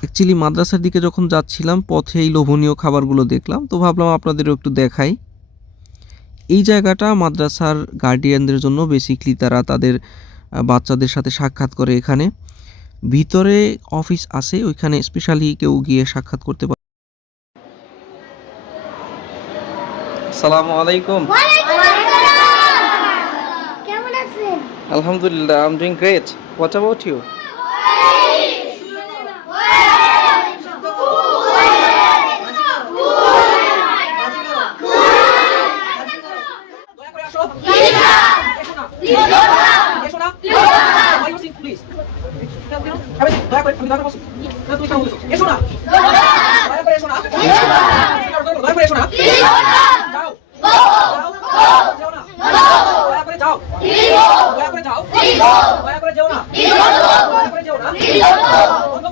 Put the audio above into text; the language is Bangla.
অ্যাকচুয়ালি মাদ্রাসার দিকে যখন যাচ্ছিলাম পথে এই লোভনীয় খাবারগুলো দেখলাম তো ভাবলাম আপনাদেরও একটু দেখাই। এই জায়গাটা মাদ্রাসার গার্ডিয়ানদের জন্য বেসিকলি তারা তাদের বাচ্চাদের সাথে সাক্ষাৎ করে এখানে। ভিতরে অফিস আছে ওইখানে স্পেশালি কেউ গিয়ে সাক্ষাৎ করতে পারে। সালামু আলাইকুম। আলহামদুলিল্লাহ I am doing great what about you না you sing, please? আরে, দয়া করে, তুমি দয়া করে। না, তুমি বলছো? এসো না। দয়া করে এসো না। দয়া করে এসো না। যাও। যাও। না। দয়া করে যাও। দয়া করে যাও। দয়া করে যেও না। দয়া করে যেও না। বন্ধ